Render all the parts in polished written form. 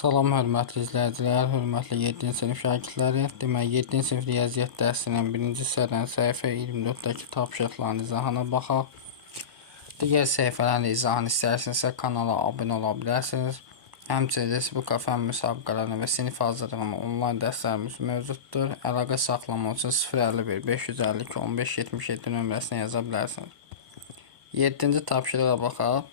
Salam hörmətli izləyicilər, hörmətli 7-ci sinif şagirdləri. Demək, 7-ci sinif riyaziyyat dərsinin 1-ci hissədən səhifə 24-dəki tapşırıqların izahına baxaq. Digər səhifələrin izahını istərsinizsə kanala abunə ola bilərsiniz. Həmçinin Respublika fən müsabiqələrinə və sinif hazırlığına onlayn dərslərimiz mövcuddur. Əlaqə saxlamaq üçün 051 552 1577 nömrəsinə yaza bilərsiniz. 7-ci tapşırığa baxaq.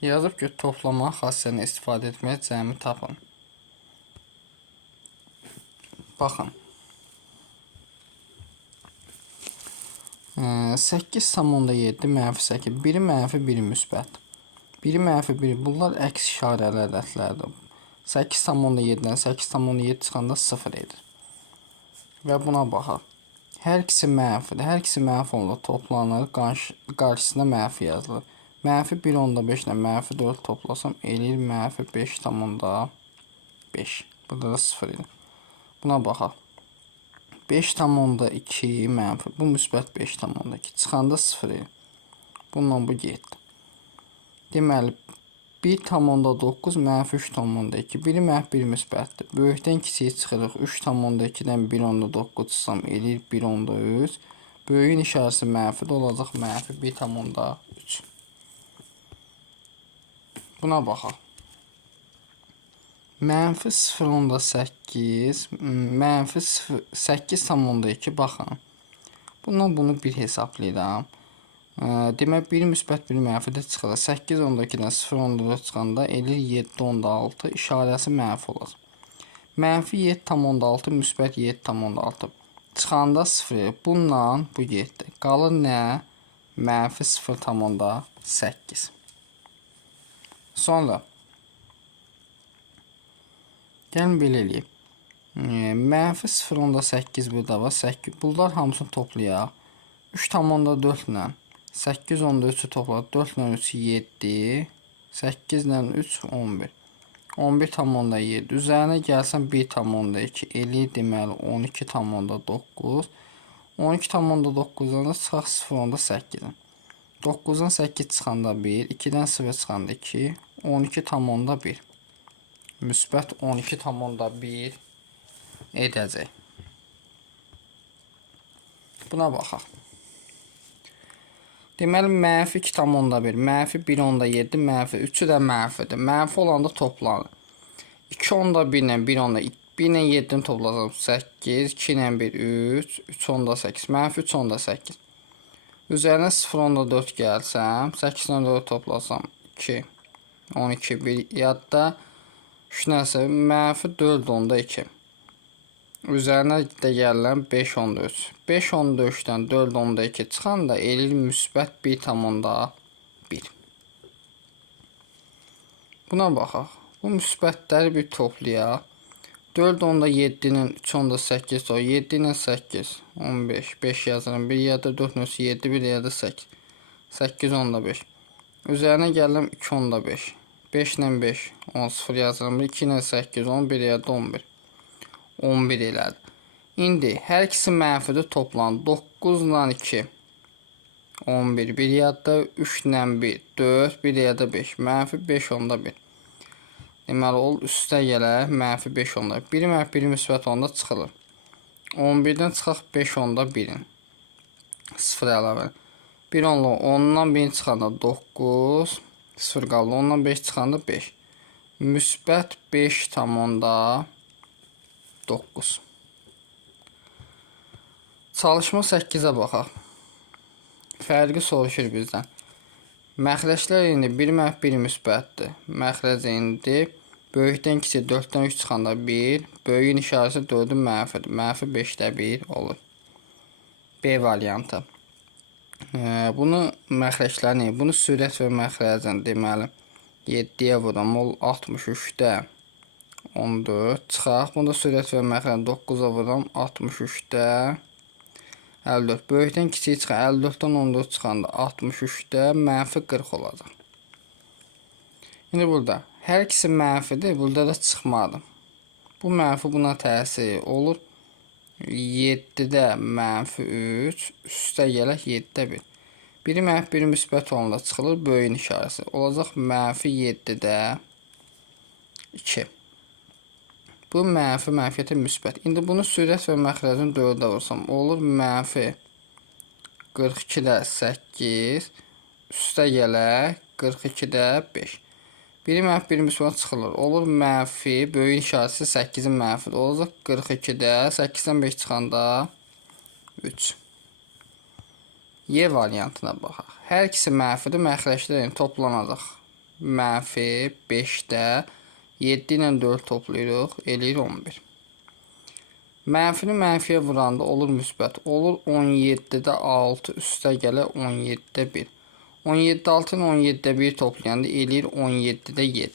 Yazıb ki, toplama xassəsini istifadə etməyə cəmi tapın. Baxın. 8,7 mənfi 8. Biri mənfi, biri müsbət. Biri mənfi, biri. Bunlar əks işarəli ədədlərdir. 8,7-dən 8,7 çıxanda 0 edir. Və buna baxaq. Hər ikisi mənfidir. Hər ikisi mənfi olanda toplanır. Qarşısına mənfi yazılır. Mənfi 1,5 ilə mənfi 4 toplasam eləyir mənfi 5,5. Burada da 0 edir. Buna baxaq. 5,2 mənfi. Bu müsbət 5,2. Çıxanda 0 edir. Bununla bu getdi. Deməli 1,9 mənfi 3,2. Biri mənfi, biri müsbətdir. Böyükdən kiçiyi çıxırıq. 3,2-dən 1,9 çıxsam eləyir 1,3. Böyüyün işarəsi mənfidir. Olacaq mənfi 1,3. Buna baxaq. Mənfi 0,8, mənfi 8,2 baxın. Bundan bunu 1 hesablayıram. Demək, biri müsbət, biri mənfidir çıxır. 8,2-dən 0,4 çıxanda eləyir 7,6, işarəsi mənfi olacaq. Mənfi 7,6, müsbət 7,6. Çıxanda 0, bununla bu getdi. Qalır nə? Mənfi 0,8. Sonra gəlin belə eləyib. Mənfi 0,8 burada var. 8. Bunlar hamısını toplayaq. 3,4 ilə 8,3-ü toplayaq. 4 ilə 3 7. 8 ilə 3 11. 11,7. Üzərinə gəlsən 1,2 eləyir deməli 12,9. 12,9-dan da çıxaq 0,8. 9-dan 8 çıxanda 1, 2-dən 0 çıxanda 2, 12,1. Müsbət 12,1 edəcək. Buna baxaq. Deməli, mənfi 2,1, mənfi 1,7, mənfi 3-ü də mənfidir. Mənfi olanda toplanır. 2,1 ilə 1,1 ilə 7-ni toplasam 8, 2 ilə 1 3, 3,8, mənfi 3,8. Üzərinə 0,4 gəlsəm, 8 ilə 4 toplasam 2, 12, 1 yadda 3 nəsə mənfi 4,2. Üzərinə də gəlirəm 5,3. 5,4-dən 4,2 çıxanda eləyir müsbət 1,1. Buna baxaq. Bu müsbətləri bir toplayaq. 4,7-nin 3,8 o 7 ilə 8 15 5 yazıram 1 yerdə 4 ilə 7 1 yerdə 8 8,5 üzərinə gəldim 2,5 5 ilə 5 10 0 yazıram 2 ilə 8 10 1 yerdə 11 11 elədi. İndi hər ikisi mənfidir toplandı. 9 ilə 2 11 1 yerdə 3 ilə 1 4 1 yerdə 5 mənfi 5,1. Deməli, ol üstə gələ mənfi 5,1. Biri mənfi, biri müsbət onda çıxılır. 11-dən çıxaq 5,1-in. 0 əlavə. 10-dan 1 çıxanda 9. 0 qaldı. 10-dan 5 çıxanda 5. Müsbət 5,9. Çalışma 8-ə baxaq. Fərqi soruşur bizdən. Məxrəclər indi biri mənfi, biri müsbətdir. Məxrəc indi böyükdən kiçik 4-dən 3 çıxanda 1, böyüyün işarəsi 4-ün mənfidir. Mənfi 5-də 1 olur. B variantı. Bunu məxrəclərini, bunu sürət və məxrəcən deməli 7-yə vuram, ol 63-də 14 çıxaq. Bunda sürət və məxrəcən 9-a vuram, 63-də 54. Böyükdən kiçik çıxan 54-dən 14 çıxanda 63-də mənfi 40 olacaq. İndi burada hər ikisi mənfidir, burada da çıxmadı. Bu mənfi buna təsir olur. 7-də mənfi 3, üstə gələk 7-də 1. Biri mənfi, biri müsbət olanda çıxılır böyüyün işarəsi. Olacaq mənfi 7-də 2. Bu mənfi, mənfiyyətə müsbət. İndi bunu sürət və məxrəcin 4-ə vursam, olur mənfi 42-də 8, üstə gələk 42-də 5. Biri mənfi, biri müsbət çıxılır. Olur mənfi, böyük işarəsi 8-in mənfidir. Olacaq 42-də 8-dən 5 çıxanda 3. Y variantına baxaq. Hər ikisi mənfidir, məxrəclərin toplanacaq. Mənfi 5-də 7 ilə 4 toplayırıq, eləyir 11. Mənfini mənfiyə vuranda olur müsbət. Olur 17-də 6 üstə gələ 17-də 1. 17-də 6 ilə 17-də 1 toplayanda eləyir 17-də 7.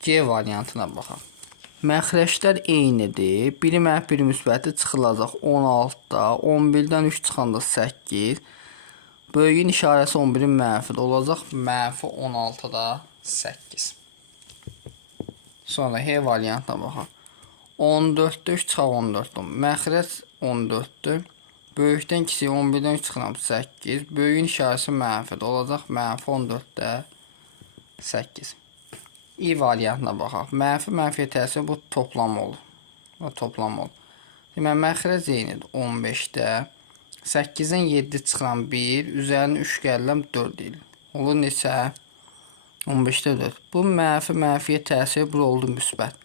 C variantına baxaq. Məxrəclər eynidir. Biri mənfi, biri müsbətdir. Çıxılacaq 16-da, 11-dən 3 çıxanda 8. Böyüyün işarəsi 11-in mənfidir. Olacaq mənfi 16-da 8. Sonra H variantına baxaq. 14-də 3 çıxaq 14-dən. Məxrəc 14-dür. Böyükdən kiçik 11-dən 3 çıxıram 8. Böyüyün işarəsi mənfidir. Olacaq mənfi 14-də 8. İ variantına baxaq. Mənfi, mənfiyə təsir bu toplam olur. Bu toplam olur. Deməli, məxrəc eynidir 15-də. 8-dən 7 çıxıram 1. Üzərinə 3 gəlirəm 4 deyil. Olur neçə? 15-də 4. Bu mənfi, mənfiyə təsir bu oldu müsbət.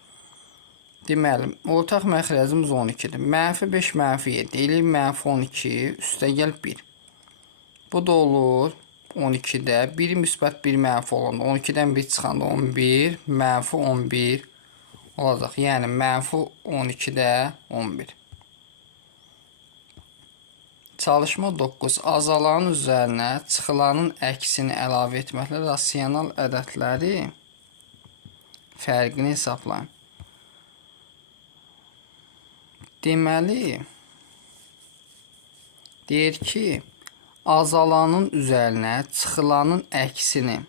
Deməli, ortaq məxrəcimiz 12-dir. Mənfi 5, mənfi 7. Eləyir mənfi 12, üstə gəl 1. Bu da olur 12-də. Biri müsbət, biri mənfi olanda. 12-dən 1 çıxanda 11, mənfi 11 olacaq. Yəni, mənfi 12-də 11. Çalışma 9. Azaların üzərinə çıxılanın əksini əlavə etməklə rasional ədədləri fərqini hesablayın. Deməli, deyir ki, azalanın üzərinə çıxılanın əksini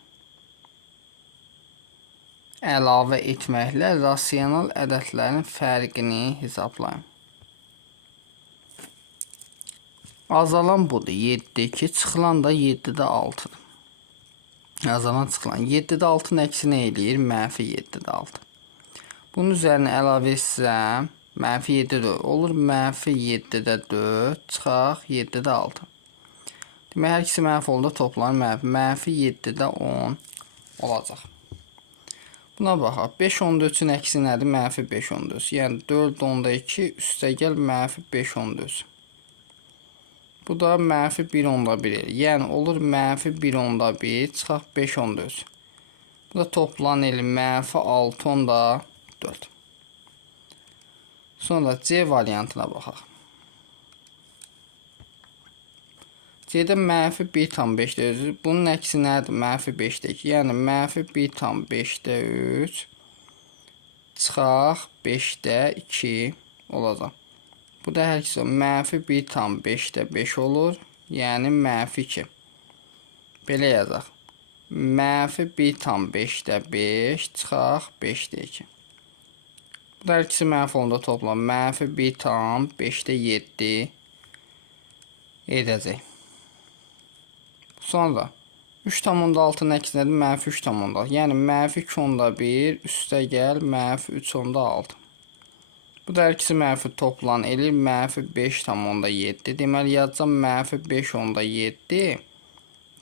əlavə etməklə rasional ədədlərin fərqini hesablayın. Azalan budur 7-2, çıxılan da 7-də 6-dır. Azalan çıxılan 7-də 6-nın əksini eləyir, mənfi 7-də 6. Bunun üzərinə əlavə etsəm, mənfi 7-də olur, mənfi 7-də 4, çıxaq 7-də 6. Demək, hər ikisi mənfi olanda toplanır mənfi 7-də 10 olacaq. Buna baxaq. 5 onda 3-ün əksi nədir? Mənfi 5 onda 3. Yəni 4 onda 2 üstə gəl mənfi 5 onda 3. Bu da mənfi 1 onda 1 edir. Yəni olur mənfi 1 onda 1 çıxaq 5 onda 3. Bu da toplan elir mənfi 6 onda 4. Sonra C variantına baxaq. C-də mənfi 1/5-də özür. Bunun əksi nədir? Mənfi 5-də 2. Yəni, mənfi 1/5-də 3 çıxaq 5-də 2 olacaq. Bu da hər ikisi mənfi 1/5-də 5 olur. Yəni, mənfi 2. Belə yazaq. Mənfi 1/5-də 5 çıxaq 5-də 2. Bu da hər ikisi mənfi olanda toplam. Mənfi 1/5-də 7 edəcək. Sonra 3/6-nın əksi nədir? Mənfi 3/6. Yəni, mənfi 2/1 üstə gəl mənfi 3/6. Bu da hər ikisi mənfi toplan elir mənfi 5/7. Deməli, yazacam mənfi 5/7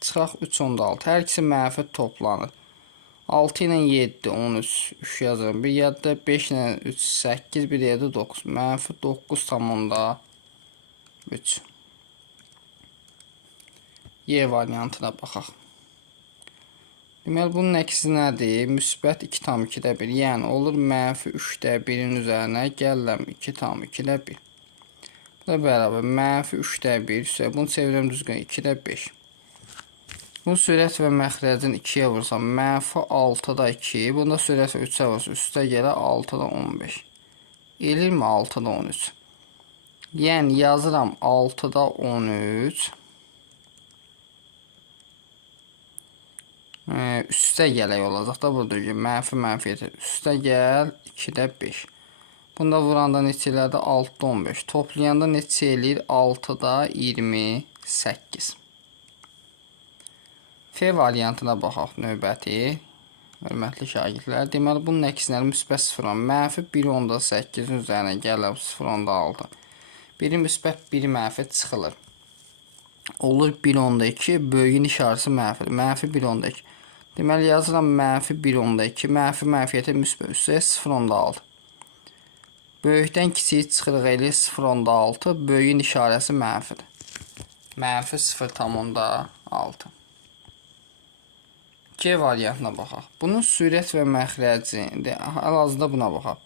çıxaq 3/6. Hər ikisi mənfi toplanır. 6 ilə 7, 13, 3 yazırım. Bir yadda 5 ilə 3, 8, bir yadda 9. Mənfi 9/3. Y variantına baxaq. Deməli, bunun əksi nədir? Müsbət 2/2-də 1. Yəni, olur mənfi 3-də 1-in üzərinə gəlirəm 2/2-də 1. Bu da bərabər mənfi 3-də 1. Bunu çevirəm düzgün 2-də 5. Bunu sürət və məxrəcin 2-yə vursam, mənfi 6-da 2. Bunda sürət və 3-ə vursam, üstə gələ 6-da 15. Elirmi 6-da 13? Yəni, yazıram 6-da 13. Üstə gələk olacaq da burada mənfi mənfiyyətə. Üstə gəl 2-də 5. Bunda vuranda neçə elədi? 6-da 15. Toplayanda neçə eləyir? 6-da 28. F variantına baxaq növbəti. Hörmətli şagirdlər. Deməli, bunun əksinəli müsbət 0, mənfi 1.8-in üzərinə gəlib 0.6. Biri müsbət, biri mənfi çıxılır. Olur 1.2, böyüyün işarəsi mənfidir. Mənfi 1.2. Deməli, yazıram mənfi 1.2, mənfi mənfiyyətə müsbət üstəyə 0.6. Böyükdən kiçiyi çıxırıq eləyir 0.6, böyüyün işarəsi mənfidir. Mənfi 0.6. C variantına baxaq. Bunun sürət və məxrəci, hal-hazırda buna baxaq.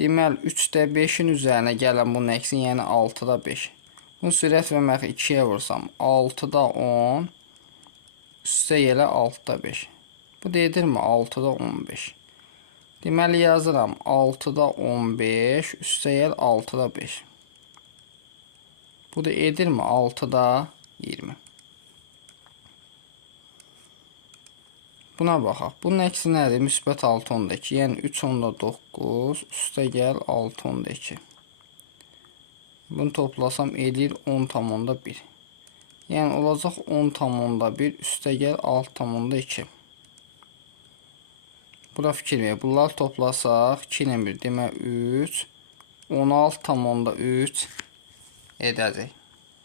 Deməli, 3-də 5-in üzərinə gələn bunun əksi, yəni 6-da 5. Bunun sürət və məxrəci 2-yə vursam, 6-da 10, üstə gələ 6-da 5. Bu da edirmi? 6-da 15. Deməli, yazıram 6-da 15, üstə gəl 6-da 5. Bu da edirmi? 6-da 20. Buna baxaq. Bunun əksi nədir? Müsbət 6.2. Yəni 3.9 üstə gəl 6.2. Bunu toplasam edir 10.1. Yəni olacaq 10.1 üstə gəl 6.2. Bura fikir verir. Bunları toplasaq 2 ilə 1 demək 3. 16.3 edəcək.